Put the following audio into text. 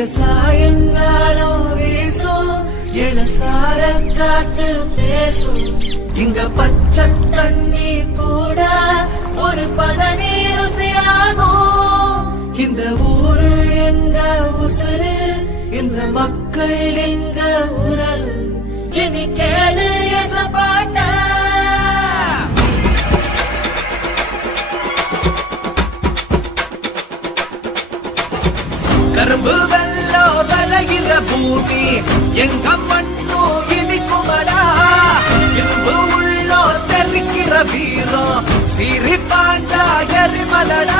இங்க சாயங்காலம் வீசும் இளசார காத்து பேசும் இங்க பச்சை தண்ணி கூட ஒரு பதனி ருசியாகும் இந்த ஊரு எங்க உசுறு இந்த மக்கள் எங்க உரல் இனி கேளு எசப்பாட்ட கரும்பு வெள்ளோ விளைகிற பூமி எங்க மண்ணோ இனிக்குமடா இரும்பு உள்ளோ தெரிக்கிற வீரம் சீறி பாஞ்சா எரிமலடா